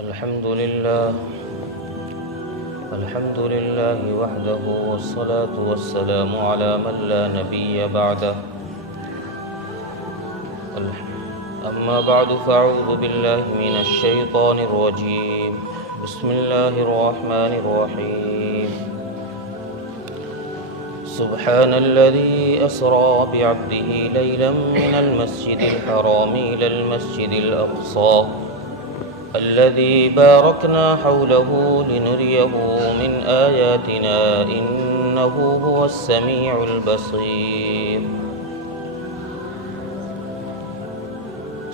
الحمد لله وحده والصلاة والسلام على من لا نبي بعده أما بعد فأعوذ بالله من الشيطان الرجيم بسم الله الرحمن الرحيم سبحان الذي أسرى بعبده ليلا من المسجد الحرام إلى المسجد الأقصى الذي باركنا حوله لنريه من آياتنا إنه هو السميع البصير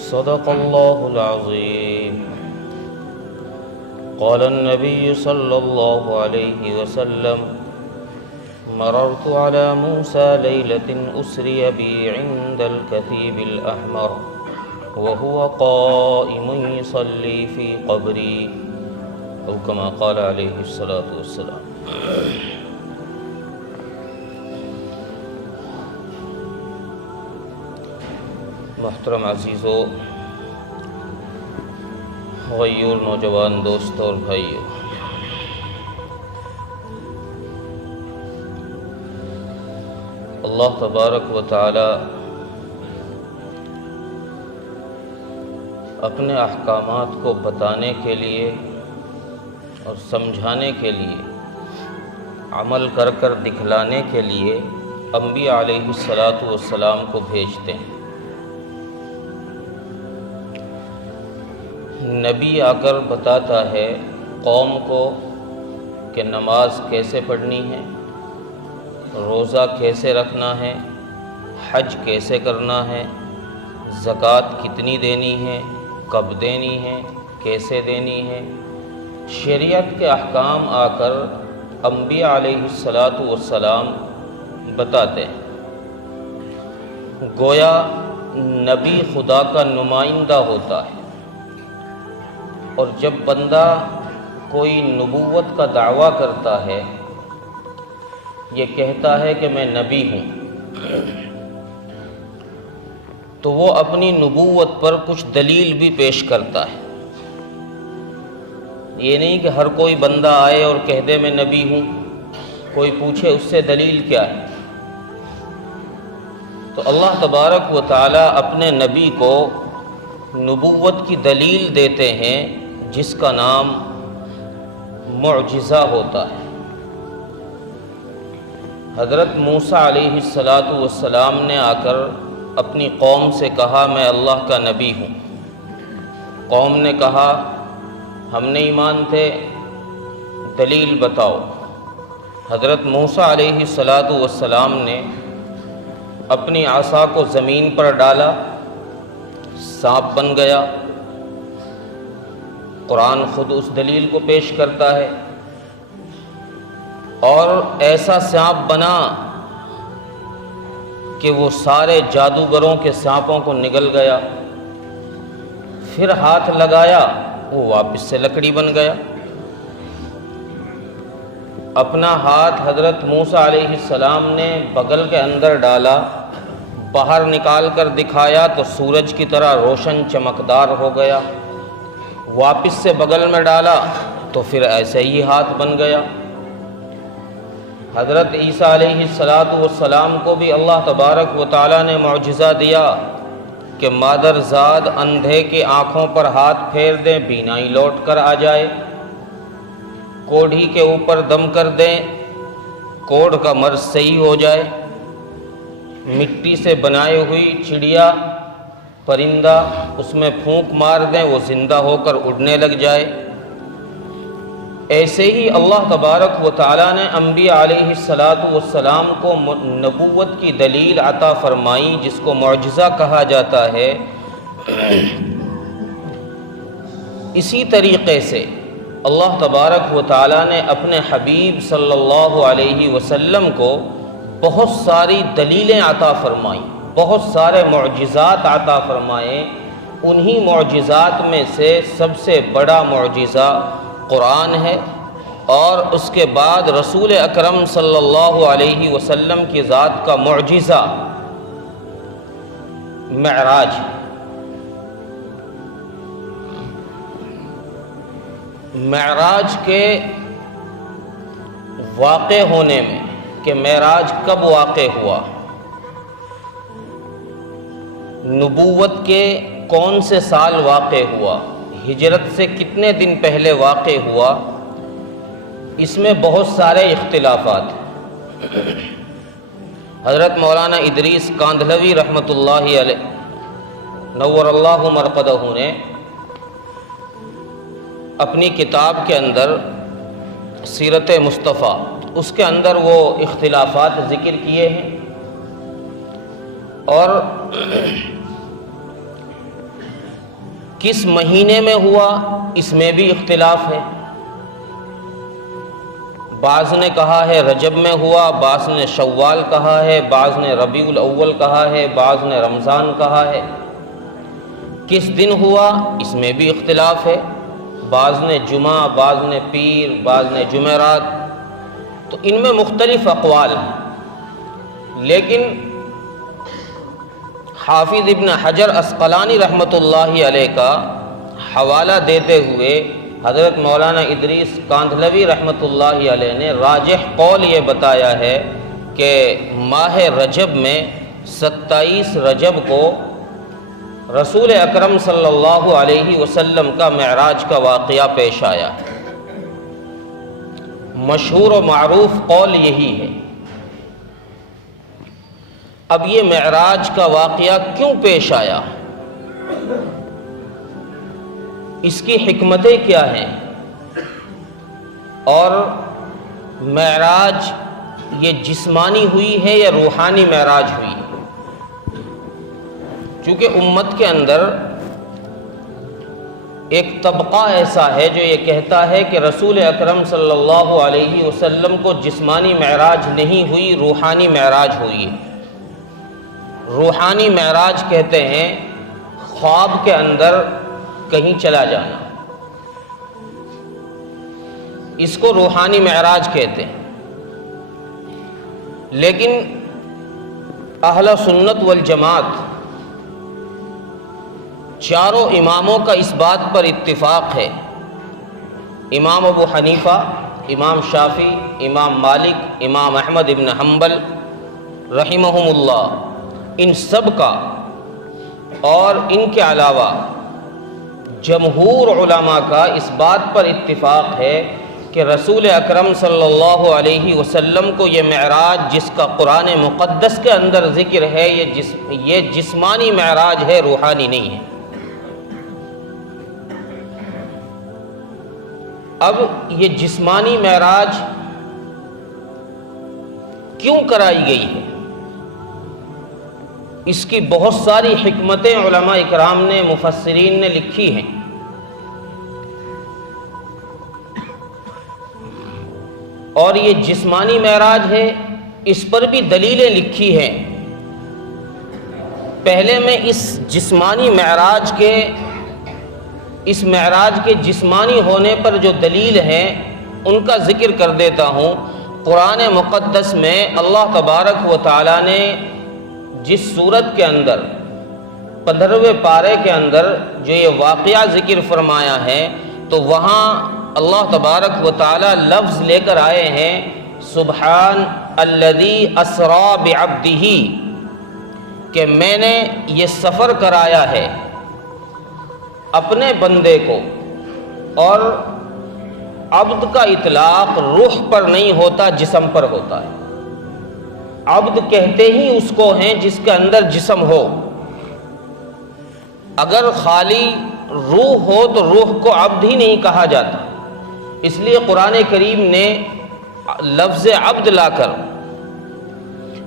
صدق الله العظيم قال النبي صلى الله عليه وسلم مررت على موسى ليلة أسري بي عند الكثيب الأحمر وهو قائم يصلي في قبري أو كما قال عليه الصلاة والسلام۔ محترم عزیزو، غیور نوجوان دوستوں اور بھائیو، اللہ تبارک و تعالی اپنے احکامات کو بتانے کے لیے اور سمجھانے کے لیے، عمل کر کر دکھلانے کے لیے انبیاء علیہ السلام کو بھیجتے ہیں۔ نبی آ کر بتاتا ہے قوم کو کہ نماز کیسے پڑھنی ہے، روزہ کیسے رکھنا ہے، حج کیسے کرنا ہے، زکوٰۃ کتنی دینی ہے، کب دینی ہے، کیسے دینی ہے۔ شریعت کے احکام آ کر انبیاء علیہ السلام بتاتے ہیں۔ گویا نبی خدا کا نمائندہ ہوتا ہے، اور جب بندہ کوئی نبوت کا دعویٰ کرتا ہے، یہ کہتا ہے کہ میں نبی ہوں، تو وہ اپنی نبوت پر کچھ دلیل بھی پیش کرتا ہے۔ یہ نہیں کہ ہر کوئی بندہ آئے اور کہہ دے میں نبی ہوں، کوئی پوچھے اس سے دلیل کیا ہے۔ تو اللہ تبارک و تعالی اپنے نبی کو نبوت کی دلیل دیتے ہیں، جس کا نام معجزہ ہوتا ہے۔ حضرت موسیٰ علیہ السلام نے آ کر اپنی قوم سے کہا میں اللہ کا نبی ہوں۔ قوم نے کہا ہم نہیں مانتے، دلیل بتاؤ۔ حضرت موسیٰ علیہ السلام نے اپنی عصا کو زمین پر ڈالا، سانپ بن گیا۔ قرآن خود اس دلیل کو پیش کرتا ہے، اور ایسا سانپ بنا کہ وہ سارے جادوگروں کے سانپوں کو نگل گیا۔ پھر ہاتھ لگایا، وہ واپس سے لکڑی بن گیا۔ اپنا ہاتھ حضرت موسیٰ علیہ السلام نے بغل کے اندر ڈالا، باہر نکال کر دکھایا تو سورج کی طرح روشن چمکدار ہو گیا۔ واپس سے بغل میں ڈالا تو پھر ایسے ہی ہاتھ بن گیا۔ حضرت عیسیٰ علیہ السلام کو بھی اللہ تبارک و تعالیٰ نے معجزہ دیا کہ مادر زاد اندھے کی آنکھوں پر ہاتھ پھیر دیں، بینائی لوٹ کر آ جائے۔ کوڑھی کے اوپر دم کر دیں، کوڑھ کا مرض صحیح ہو جائے۔ مٹی سے بنائی ہوئی چڑیا، پرندہ، اس میں پھونک مار دیں، وہ زندہ ہو کر اڑنے لگ جائے۔ ایسے ہی اللہ تبارک و تعالیٰ نے انبیاء علیہ السلام کو نبوت کی دلیل عطا فرمائی، جس کو معجزہ کہا جاتا ہے۔ اسی طریقے سے اللہ تبارک و تعالیٰ نے اپنے حبیب صلی اللہ علیہ وسلم کو بہت ساری دلیلیں عطا فرمائیں، بہت سارے معجزات عطا فرمائے۔ انہی معجزات میں سے سب سے بڑا معجزہ قرآن ہے، اور اس کے بعد رسول اکرم صلی اللہ علیہ وسلم کی ذات کا معجزہ معراج۔ معراج کے واقع ہونے میں کہ معراج کب واقع ہوا، نبوت کے کون سے سال واقع ہوا، ہجرت سے کتنے دن پہلے واقع ہوا، اس میں بہت سارے اختلافات ہیں۔ حضرت مولانا ادریس کاندھلوی رحمۃ اللہ علیہ نور اللہ مرقدہ نے اپنی کتاب کے اندر سیرت مصطفیٰ اس کے اندر وہ اختلافات ذکر کیے ہیں، اور کس مہینے میں ہوا اس میں بھی اختلاف ہے۔ بعض نے کہا ہے رجب میں ہوا، بعض نے شوال کہا ہے، بعض نے ربیع الاول کہا ہے، بعض نے رمضان کہا ہے۔ کس دن ہوا اس میں بھی اختلاف ہے، بعض نے جمعہ، بعض نے پیر، بعض نے جمعرات، تو ان میں مختلف اقوال ہیں۔ لیکن حافظ ابن حجر عسقلانی رحمۃ اللہ علیہ کا حوالہ دیتے ہوئے حضرت مولانا ادریس کاندھلوی رحمۃ اللہ علیہ نے راجح قول یہ بتایا ہے کہ ماہ رجب میں 27 رجب کو رسول اکرم صلی اللہ علیہ وسلم کا معراج کا واقعہ پیش آیا۔ مشہور و معروف قول یہی ہے۔ اب یہ معراج کا واقعہ کیوں پیش آیا، اس کی حکمتیں کیا ہیں، اور معراج یہ جسمانی ہوئی ہے یا روحانی معراج ہوئی؟ چونکہ امت کے اندر ایک طبقہ ایسا ہے جو یہ کہتا ہے کہ رسول اکرم صلی اللہ علیہ وسلم کو جسمانی معراج نہیں ہوئی، روحانی معراج ہوئی۔ روحانی معراج کہتے ہیں خواب کے اندر کہیں چلا جانا، اس کو روحانی معراج کہتے ہیں۔ لیکن اہل سنت والجماعت چاروں اماموں کا اس بات پر اتفاق ہے، امام ابو حنیفہ، امام شافعی، امام مالک، امام احمد بن حنبل رحمہم اللہ، ان سب کا اور ان کے علاوہ جمہور علماء کا اس بات پر اتفاق ہے کہ رسول اکرم صلی اللہ علیہ وسلم کو یہ معراج جس کا قرآن مقدس کے اندر ذکر ہے یہ جسمانی معراج ہے، روحانی نہیں ہے۔ اب یہ جسمانی معراج کیوں کرائی گئی ہے، اس کی بہت ساری حکمتیں علماء اکرام نے، مفسرین نے لکھی ہیں۔ اور یہ جسمانی معراج ہے، اس پر بھی دلیلیں لکھی ہیں۔ پہلے میں اس جسمانی معراج کے جسمانی ہونے پر جو دلیل ہیں ان کا ذکر کر دیتا ہوں۔ قرآن مقدس میں اللہ تبارک و تعالیٰ نے جس سورت کے اندر 15ویں پارے کے اندر جو یہ واقعہ ذکر فرمایا ہے، تو وہاں اللہ تبارک و تعالیٰ لفظ لے کر آئے ہیں سبحان الذی اسری بعبدہ، کہ میں نے یہ سفر کرایا ہے اپنے بندے کو۔ اور عبد کا اطلاق روح پر نہیں ہوتا، جسم پر ہوتا ہے۔ عبد کہتے ہی اس کو ہیں جس کے اندر جسم ہو۔ اگر خالی روح ہو تو روح کو عبد ہی نہیں کہا جاتا، اس لیے قرآن کریم نے لفظ عبد لا کر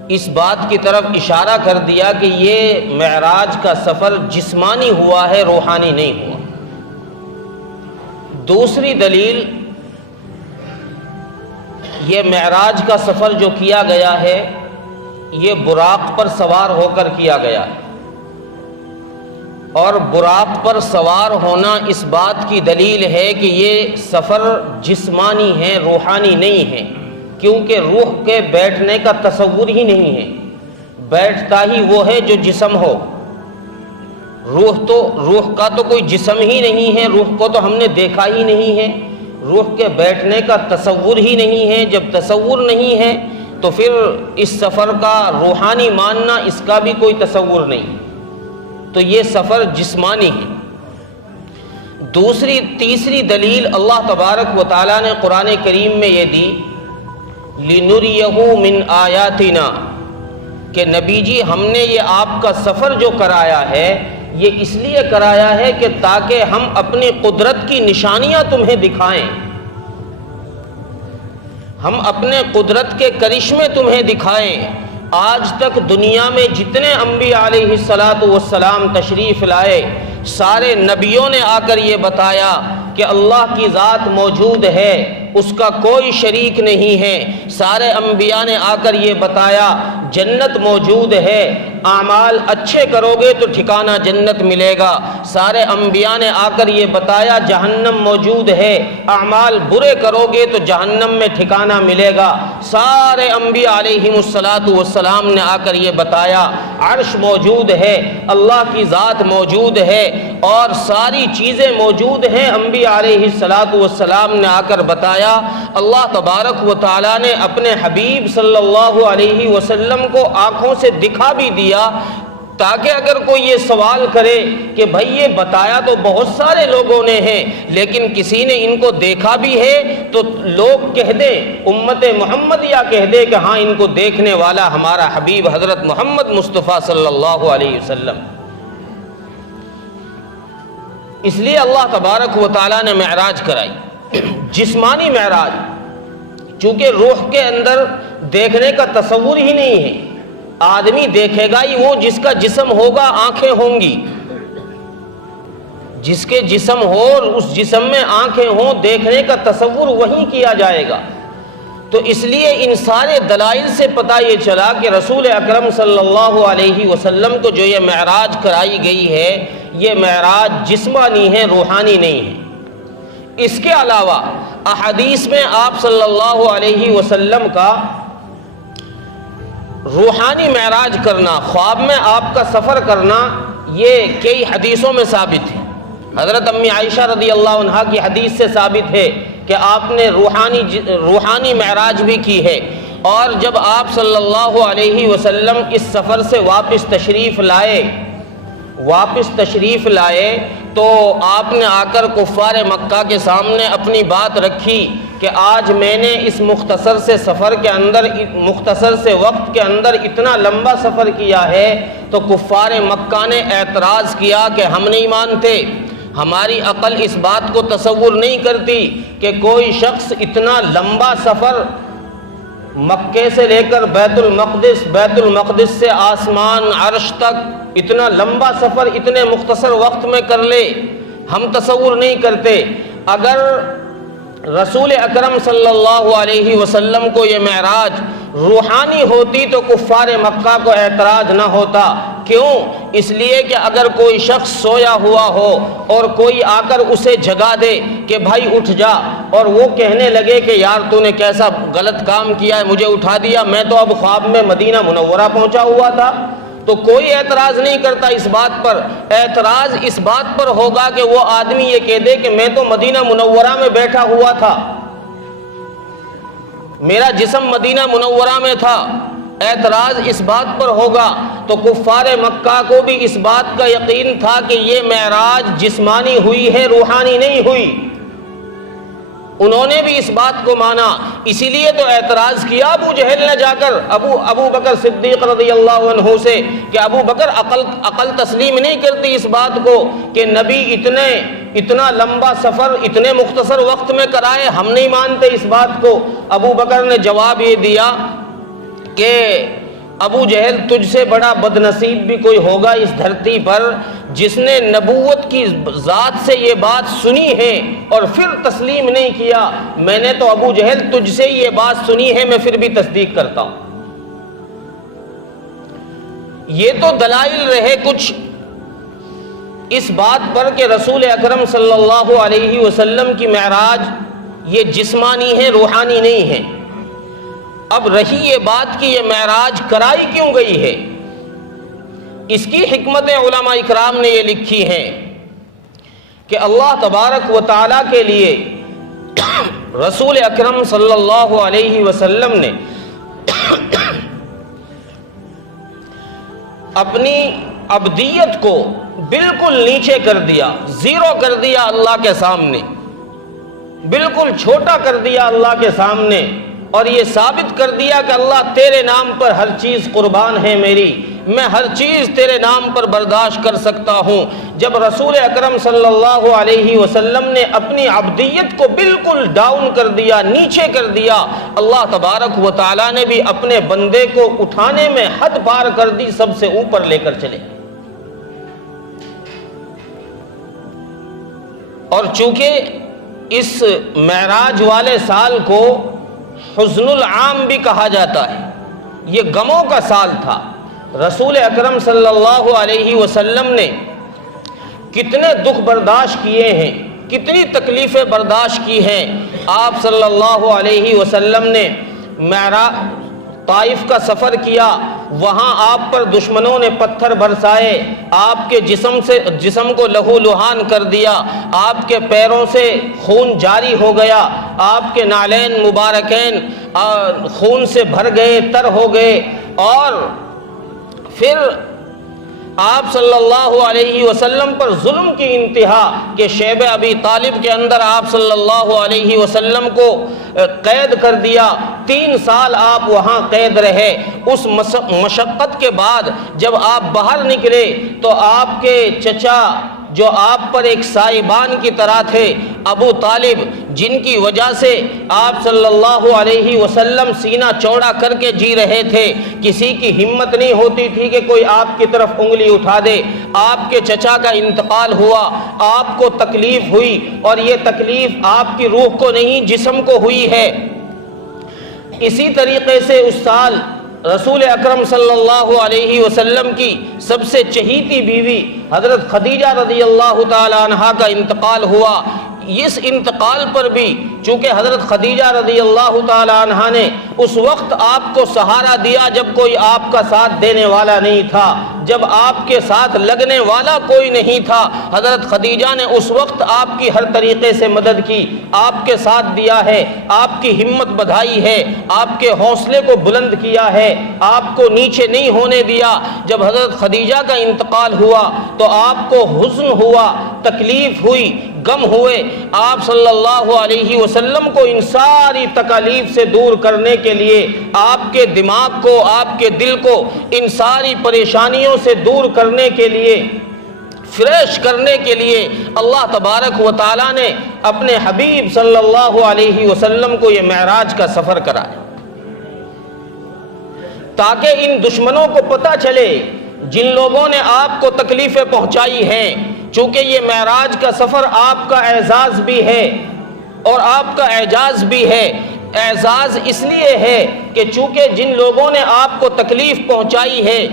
اس بات کی طرف اشارہ کر دیا کہ یہ معراج کا سفر جسمانی ہوا ہے، روحانی نہیں ہوا۔ دوسری دلیل، یہ معراج کا سفر جو کیا گیا ہے یہ براق پر سوار ہو کر کیا گیا ہے، اور براق پر سوار ہونا اس بات کی دلیل ہے کہ یہ سفر جسمانی ہے، روحانی نہیں ہے، کیونکہ روح کے بیٹھنے کا تصور ہی نہیں ہے، بیٹھتا ہی وہ ہے جو جسم ہو۔ روح کا تو کوئی جسم ہی نہیں ہے، روح کو تو ہم نے دیکھا ہی نہیں ہے، روح کے بیٹھنے کا تصور ہی نہیں ہے۔ جب تصور نہیں ہے تو پھر اس سفر کا روحانی ماننا، اس کا بھی کوئی تصور نہیں، تو یہ سفر جسمانی ہے۔ تیسری دلیل اللہ تبارک و تعالیٰ نے قرآن کریم میں یہ دی، لِنُرِيَهُ مِنْ آیاتنا، کہ نبی جی ہم نے یہ آپ کا سفر جو کرایا ہے یہ اس لیے کرایا ہے کہ تاکہ ہم اپنی قدرت کی نشانیاں تمہیں دکھائیں، ہم اپنے قدرت کے کرشمے تمہیں دکھائیں۔ آج تک دنیا میں جتنے انبیاء علیہ السلام تشریف لائے، سارے نبیوں نے آ کر یہ بتایا کہ اللہ کی ذات موجود ہے، اس کا کوئی شریک نہیں ہے۔ سارے انبیاء نے آ کر یہ بتایا جنت موجود ہے، اعمال اچھے کرو گے تو ٹھکانہ جنت ملے گا۔ سارے انبیاء نے آ کر یہ بتایا جہنم موجود ہے، اعمال برے کرو گے تو جہنم میں ٹھکانہ ملے گا۔ سارے انبیاء علیہم السلام نے آ کر یہ بتایا عرش موجود ہے، اللہ کی ذات موجود ہے، اور ساری چیزیں موجود ہیں۔ انبیاء علیہ السلام نے آ کر بتایا۔ اللہ تبارک و تعالیٰ نے اپنے حبیب صلی اللہ علیہ وسلم کو آنکھوں سے دکھا بھی دیا، تاکہ اگر کوئی یہ سوال کرے کہ بھائی یہ بتایا تو بہت سارے لوگوں نے ہیں لیکن کسی نے ان کو دیکھا بھی ہے، تو لوگ کہہ دیں، امت محمد یا کہہ دے کہ ہاں ان کو دیکھنے والا ہمارا حبیب حضرت محمد مصطفیٰ صلی اللہ علیہ وسلم۔ اس لیے اللہ تبارک و تعالیٰ نے معراج کرائی، جسمانی معراج، چونکہ روح کے اندر دیکھنے کا تصور ہی نہیں ہے۔ آدمی دیکھے گا ہی وہ جس کا جسم ہوگا، آنکھیں ہوں گی، جس کے جسم ہو اور اس جسم میں آنکھیں ہوں، دیکھنے کا تصور وہی کیا جائے گا۔ تو اس لیے ان سارے دلائل سے پتہ یہ چلا کہ رسول اکرم صلی اللہ علیہ وسلم کو جو یہ معراج کرائی گئی ہے، یہ معراج جسمانی ہے، روحانی نہیں ہے۔ اس کے علاوہ احادیث میں آپ صلی اللہ علیہ وسلم کا روحانی معراج کرنا، خواب میں آپ کا سفر کرنا، یہ کئی حدیثوں میں ثابت ہے۔ حضرت امی عائشہ رضی اللہ عنہا کی حدیث سے ثابت ہے کہ آپ نے روحانی معراج بھی کی ہے۔ اور جب آپ صلی اللہ علیہ وسلم اس سفر سے واپس تشریف لائے تو آپ نے آ کر کفار مکہ کے سامنے اپنی بات رکھی کہ آج میں نے اس مختصر سے وقت کے اندر اتنا لمبا سفر کیا ہے، تو کفار مکہ نے اعتراض کیا کہ ہم نہیں مانتے، ہماری عقل اس بات کو تصور نہیں کرتی کہ کوئی شخص اتنا لمبا سفر مکے سے لے کر بیت المقدس سے آسمان عرش تک اتنا لمبا سفر اتنے مختصر وقت میں کر لے، ہم تصور نہیں کرتے۔ اگر رسول اکرم صلی اللہ علیہ وسلم کو یہ معراج روحانی ہوتی تو کفار مکہ کو اعتراض نہ ہوتا۔ کیوں؟ اس لیے کہ اگر کوئی شخص سویا ہوا ہو اور کوئی آ کر اسے جگا دے کہ بھائی اٹھ جا، اور وہ کہنے لگے کہ یار تو نے کیسا غلط کام کیا ہے، مجھے اٹھا دیا، میں تو اب خواب میں مدینہ منورہ پہنچا ہوا تھا، تو کوئی اعتراض نہیں کرتا اس بات پر۔ اعتراض اس بات پر ہوگا کہ وہ آدمی یہ کہہ دے کہ میں تو مدینہ منورہ میں بیٹھا ہوا تھا، میرا جسم مدینہ منورہ میں تھا، اعتراض اس بات پر ہوگا۔ تو کفار مکہ کو بھی اس بات کا یقین تھا کہ یہ معراج جسمانی ہوئی ہے، روحانی نہیں ہوئی، انہوں نے بھی اس بات کو مانا، اسی لیے تو اعتراض کیا ابو جہل نے جا کر ابو بکر صدیق رضی اللہ عنہ سے کہ ابو بکر عقل تسلیم نہیں کرتی اس بات کو کہ نبی اتنا لمبا سفر اتنے مختصر وقت میں کرائے، ہم نہیں مانتے اس بات کو۔ ابو بکر نے جواب یہ دیا کہ ابو جہل تجھ سے بڑا بد نصیب بھی کوئی ہوگا اس دھرتی پر جس نے نبوت کی ذات سے یہ بات سنی ہے اور پھر تسلیم نہیں کیا۔ میں نے تو ابو جہل تجھ سے یہ بات سنی ہے، میں پھر بھی تصدیق کرتا ہوں۔ یہ تو دلائل رہے کچھ اس بات پر کہ رسول اکرم صلی اللہ علیہ وسلم کی معراج یہ جسمانی ہے، روحانی نہیں ہے۔ اب رہی یہ بات کہ یہ معراج کرائی کیوں گئی ہے، اس کی حکمتیں علماء اکرام نے یہ لکھی ہیں کہ اللہ تبارک و تعالیٰ کے لیے رسول اکرم صلی اللہ علیہ وسلم نے اپنی عبدیت کو بالکل نیچے کر دیا، زیرو کر دیا اللہ کے سامنے، بالکل چھوٹا کر دیا اللہ کے سامنے، اور یہ ثابت کر دیا کہ اللہ تیرے نام پر ہر چیز قربان ہے میری، میں ہر چیز تیرے نام پر برداشت کر سکتا ہوں۔ جب رسول اکرم صلی اللہ علیہ وسلم نے اپنی عبدیت کو بالکل ڈاؤن کر دیا، نیچے کر دیا، اللہ تبارک و تعالیٰ نے بھی اپنے بندے کو اٹھانے میں حد پار کر دی، سب سے اوپر لے کر چلے۔ اور چونکہ اس معراج والے سال کو حزن العام بھی کہا جاتا ہے، یہ غموں کا سال تھا۔ رسول اکرم صلی اللہ علیہ وسلم نے کتنے دکھ برداشت کیے ہیں، کتنی تکلیفیں برداشت کی ہیں۔ آپ صلی اللہ علیہ وسلم نے طائف کا سفر کیا، وہاں آپ پر دشمنوں نے پتھر برسائے، آپ کے جسم کو لہو لہان کر دیا، آپ کے پیروں سے خون جاری ہو گیا، آپ کے نالین مبارکین خون سے بھر گئے، تر ہو گئے، اور پھر آپ صلی اللہ علیہ وسلم پر ظلم کی انتہا کہ شیب ابی طالب کے اندر آپ صلی اللہ علیہ وسلم کو قید کر دیا، 3 سال آپ وہاں قید رہے۔ اس مشقت کے بعد جب آپ باہر نکلے تو آپ کے چچا جو آپ پر ایک سائبان کی طرح تھے، ابو طالب، جن کی وجہ سے آپ صلی اللہ علیہ وسلم سینہ چوڑا کر کے جی رہے تھے، کسی کی ہمت نہیں ہوتی تھی کہ کوئی آپ کی طرف انگلی اٹھا دے، آپ کے چچا کا انتقال ہوا، آپ کو تکلیف ہوئی، اور یہ تکلیف آپ کی روح کو نہیں جسم کو ہوئی ہے۔ اسی طریقے سے اس سال رسول اکرم صلی اللہ علیہ وسلم کی سب سے چہیتی بیوی حضرت خدیجہ رضی اللہ تعالی عنہا کا انتقال ہوا۔ اس انتقال پر بھی چونکہ حضرت خدیجہ رضی اللہ تعالی عنہا نے اس وقت آپ کو سہارا دیا جب کوئی آپ کا ساتھ دینے والا نہیں تھا، جب آپ کے ساتھ لگنے والا کوئی نہیں تھا، حضرت خدیجہ نے اس وقت آپ کی ہر طریقے سے مدد کی، آپ کے ساتھ دیا ہے، آپ کی ہمت بڑھائی ہے، آپ کے حوصلے کو بلند کیا ہے، آپ کو نیچے نہیں ہونے دیا۔ جب حضرت خدیجہ کا انتقال ہوا تو آپ کو حزن ہوا، تکلیف ہوئی، غم ہوئے۔ آپ صلی اللہ علیہ وسلم کو ان ساری تکالیف سے دور کرنے کے لیے، آپ کے دماغ کو، آپ کے دل کو ان ساری پریشانیوں سے دور کرنے کے لیے، فریش کرنے کے لیے اللہ تبارک و تعالیٰ نے اپنے حبیب صلی اللہ علیہ وسلم کو یہ معراج کا سفر کرایا، تاکہ ان دشمنوں کو پتہ چلے جن لوگوں نے آپ کو تکلیفیں پہنچائی ہیں، چونکہ یہ معراج کا سفر آپ کا اعزاز بھی ہے اور آپ کا اعجاز بھی ہے۔ اعزاز اس لیے ہے کہ چونکہ جن لوگوں نے آپ کو تکلیف پہنچائی ہے،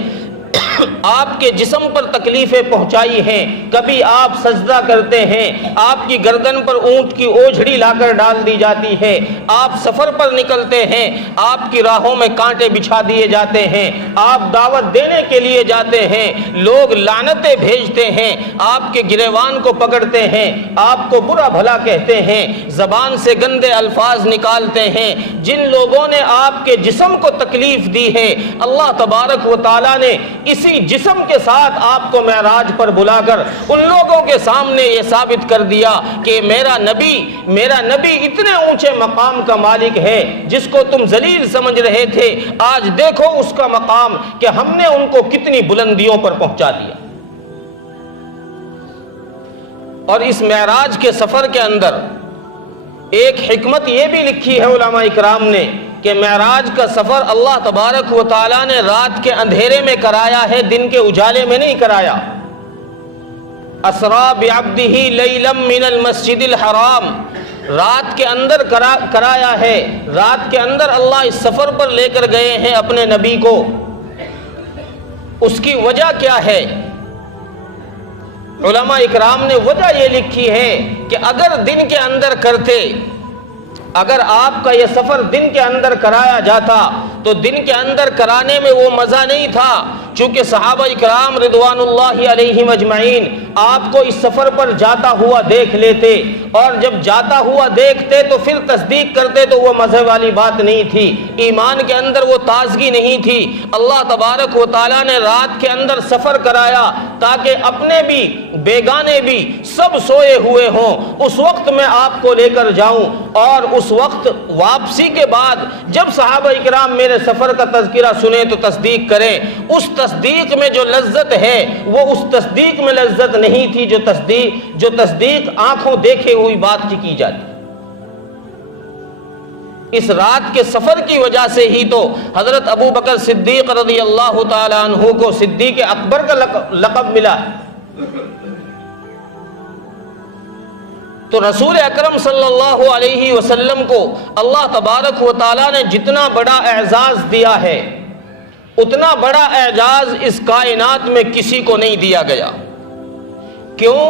آپ کے جسم پر تکلیفیں پہنچائی ہیں، کبھی آپ سجدہ کرتے ہیں، آپ کی گردن پر اونٹ کی اوجھڑی لا کر ڈال دی جاتی ہے، آپ سفر پر نکلتے ہیں، آپ کی راہوں میں کانٹے بچھا دیے جاتے ہیں، آپ دعوت دینے کے لیے جاتے ہیں، لوگ لعنتیں بھیجتے ہیں، آپ کے گریوان کو پکڑتے ہیں، آپ کو برا بھلا کہتے ہیں، زبان سے گندے الفاظ نکالتے ہیں۔ جن لوگوں نے آپ کے جسم کو تکلیف دی ہے، اللہ تبارک و تعالیٰ نے اسی جسم کے ساتھ آپ کو معراج پر بلا کر ان لوگوں کے سامنے یہ ثابت کر دیا کہ میرا نبی اتنے اونچے مقام کا مالک ہے، جس کو تم ذلیل سمجھ رہے تھے، آج دیکھو اس کا مقام کہ ہم نے ان کو کتنی بلندیوں پر پہنچا دیا۔ اور اس معراج کے سفر کے اندر ایک حکمت یہ بھی لکھی ہے علماء اکرام نے کہ معراج کا سفر اللہ تبارک و تعالیٰ نے رات کے اندھیرے میں کرایا ہے، دن کے اجالے میں نہیں کرایا۔ اسرا بعبدہ لیلا من المسجد الحرام، رات کے اندر کرایا ہے، رات کے اندر اللہ اس سفر پر لے کر گئے ہیں اپنے نبی کو۔ اس کی وجہ کیا ہے؟ علماء اکرام نے وجہ یہ لکھی ہے کہ اگر دن کے اندر کرتے اگر آپ کا یہ سفر دن کے اندر کرایا جاتا تو دن کے اندر کرانے میں وہ مزہ نہیں تھا، چونکہ صحابہ اکرام رضوان اللہ علیہم اجمعین آپ کو اس سفر پر جاتا ہوا دیکھ لیتے، اور جب جاتا ہوا دیکھتے تو پھر تصدیق کرتے تو وہ مزے والی بات نہیں تھی، ایمان کے اندر وہ تازگی نہیں تھی۔ اللہ تبارک و تعالیٰ نے رات کے اندر سفر کرایا تاکہ اپنے بھی بیگانے بھی سب سوئے ہوئے ہوں، اس وقت میں آپ کو لے کر جاؤں، اور اس وقت واپسی کے بعد جب صحابہ اکرام میرے سفر کا تذکرہ سنیں تو تصدیق کریں۔ اس تصدیق میں جو لذت ہے وہ اس تصدیق میں لذت نہیں تھی جو تصدیق آنکھوں دیکھے ہوئی بات کی جاتی۔ اس رات کے سفر کی وجہ سے ہی تو حضرت ابو بکر صدیق رضی اللہ تعالی عنہ کو صدیق اکبر کا لقب ملا۔ تو رسول اکرم صلی اللہ علیہ وسلم کو اللہ تبارک و تعالیٰ نے جتنا بڑا اعزاز دیا ہے، اتنا بڑا اعزاز اس کائنات میں کسی کو نہیں دیا گیا۔ کیوں؟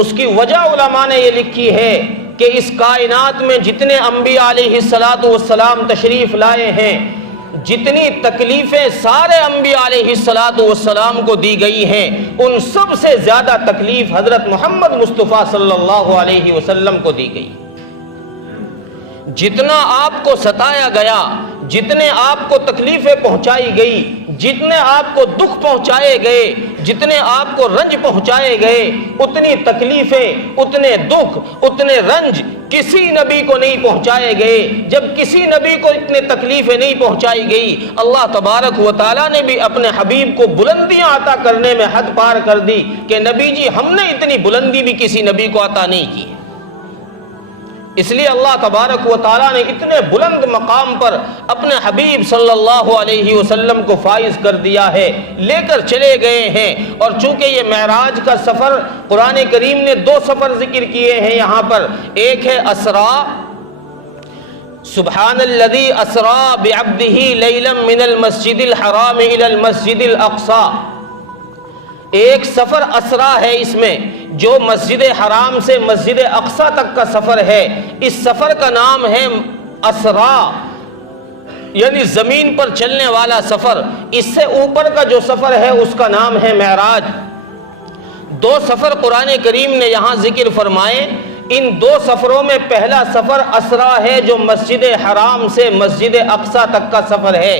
اس کی وجہ علماء نے یہ لکھی ہے کہ اس کائنات میں جتنے انبیاء علیہ السلام تشریف لائے ہیں، جتنی تکلیفیں سارے انبیاء علیہ السلام کو دی گئی ہیں، ان سب سے زیادہ تکلیف حضرت محمد مصطفیٰ صلی اللہ علیہ وسلم کو دی گئی۔ جتنا آپ کو ستایا گیا، جتنے آپ کو تکلیفیں پہنچائی گئی، جتنے آپ کو دکھ پہنچائے گئے، جتنے آپ کو رنج پہنچائے گئے، اتنی تکلیفیں، اتنے دکھ، اتنے رنج کسی نبی کو نہیں پہنچائے گئے۔ جب کسی نبی کو اتنے تکلیفیں نہیں پہنچائی گئی، اللہ تبارک و تعالیٰ نے بھی اپنے حبیب کو بلندیاں عطا کرنے میں حد پار کر دی کہ نبی جی ہم نے اتنی بلندی بھی کسی نبی کو عطا نہیں کی۔ اس لیے اللہ تبارک و تعالیٰ نے اتنے بلند مقام پر اپنے حبیب صلی اللہ علیہ وسلم کو فائز کر دیا ہے، لے کر چلے گئے ہیں۔ اور چونکہ یہ معراج کا سفر قرآن کریم نے دو سفر ذکر کیے ہیں یہاں پر، ایک ہے اسرا، سبحان الذی اسرا بعبدہ لیلا من المسجد الحرام الی المسجد الاقصی، ایک سفر اسرا ہے اس میں جو مسجد حرام سے مسجد اقصی تک کا سفر ہے۔ اس سفر کا نام ہے اسرا، یعنی زمین پر چلنے والا سفر۔ اس سے اوپر کا جو سفر ہے اس کا نام ہے معراج۔ دو سفر قرآن کریم نے یہاں ذکر فرمائے۔ ان دو سفروں میں پہلا سفر اسرا ہے جو مسجد حرام سے مسجد اقصی تک کا سفر ہے۔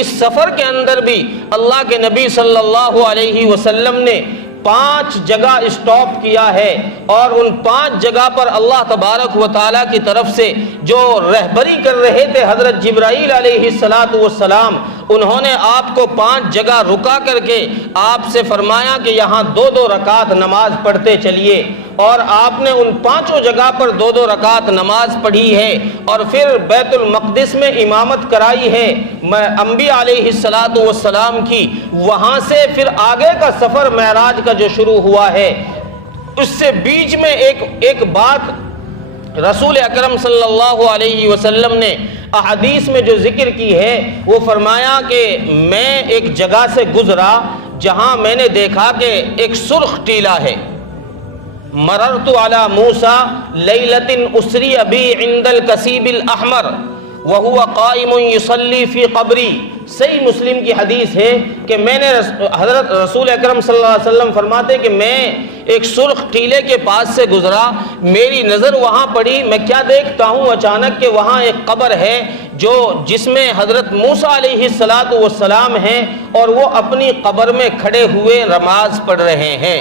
اس سفر کے اندر بھی اللہ کے نبی صلی اللہ علیہ وسلم نے 5 جگہ اسٹاپ کیا ہے، اور ان 5 جگہ پر اللہ تبارک و تعالیٰ کی طرف سے جو رہبری کر رہے تھے حضرت جبرائیل علیہ السلام، انہوں نے آپ کو 5 جگہ رکا کر کے آپ سے فرمایا کہ یہاں 2 رکعت نماز پڑھتے چلیے، اور آپ نے ان 5 جگہ پر 2 رکعت نماز پڑھی ہے، اور پھر بیت المقدس میں امامت کرائی ہے انبیاء علیہ السلام کی۔ وہاں سے پھر آگے کا سفر معراج کا جو شروع ہوا ہے، اس سے بیچ میں ایک بات رسول اکرم صلی اللہ علیہ وسلم نے احادیث میں جو ذکر کی ہے، وہ فرمایا کہ میں ایک جگہ سے گزرا جہاں میں نے دیکھا کہ ایک سرخ ٹیلا ہے، مررت علی موسیٰ لیلۃ اسری بی عند الکثیب الاحمر وہو قائم یصلی فی قبری۔ صحیح مسلم کی حدیث ہے کہ میں نے حضرت رسول اکرم صلی اللہ علیہ وسلم فرماتے کہ میں ایک سرخ ٹیلے کے پاس سے گزرا، میری نظر وہاں پڑی، میں کیا دیکھتا ہوں اچانک کہ وہاں ایک قبر ہے جس میں حضرت موسیٰ علیہ السلام ہیں، اور وہ اپنی قبر میں کھڑے ہوئے نماز پڑھ رہے ہیں۔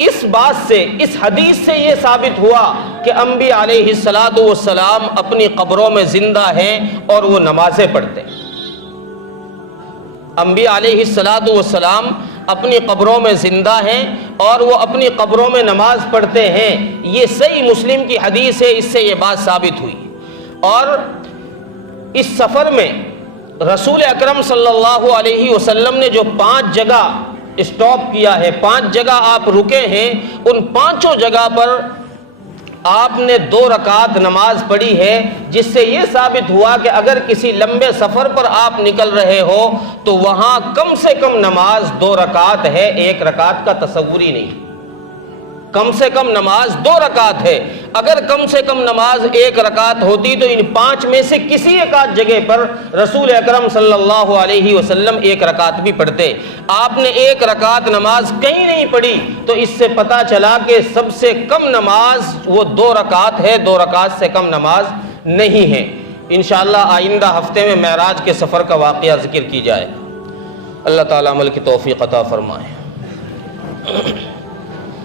اس بات سے، اس حدیث سے یہ ثابت ہوا کہ انبیاء علیہ السلام اپنی قبروں میں زندہ ہیں اور وہ نمازیں پڑھتے ہیں۔ انبیاء علیہ السلام اپنی قبروں میں زندہ ہیں اور وہ اپنی قبروں میں نماز پڑھتے ہیں۔ یہ صحیح مسلم کی حدیث ہے، اس سے یہ بات ثابت ہوئی۔ اور اس سفر میں رسول اکرم صلی اللہ علیہ وسلم نے جو 5 جگہ اسٹاپ کیا ہے، 5 جگہ آپ رکے ہیں، ان 5 جگہ پر آپ نے 2 رکعت نماز پڑھی ہے، جس سے یہ ثابت ہوا کہ اگر کسی لمبے سفر پر آپ نکل رہے ہو تو وہاں کم سے کم نماز 2 رکعت ہے، 1 رکعت کا تصور ہی نہیں، کم سے کم نماز 2 رکعت ہے۔ اگر کم سے کم نماز ایک رکعت ہوتی تو ان 5 میں سے کسی ایک آدھ جگہ پر رسول اکرم صلی اللہ علیہ وسلم ایک رکعت بھی پڑھتے. آپ نے ایک رکعت نماز کہیں نہیں پڑھی تو اس سے پتہ چلا کہ سب سے کم نماز وہ 2 رکعت ہے، 2 رکعت سے کم نماز نہیں ہے. انشاءاللہ آئندہ ہفتے میں معراج کے سفر کا واقعہ ذکر کی جائے. اللہ تعالیٰ عمل کی توفیق عطا فرمائے.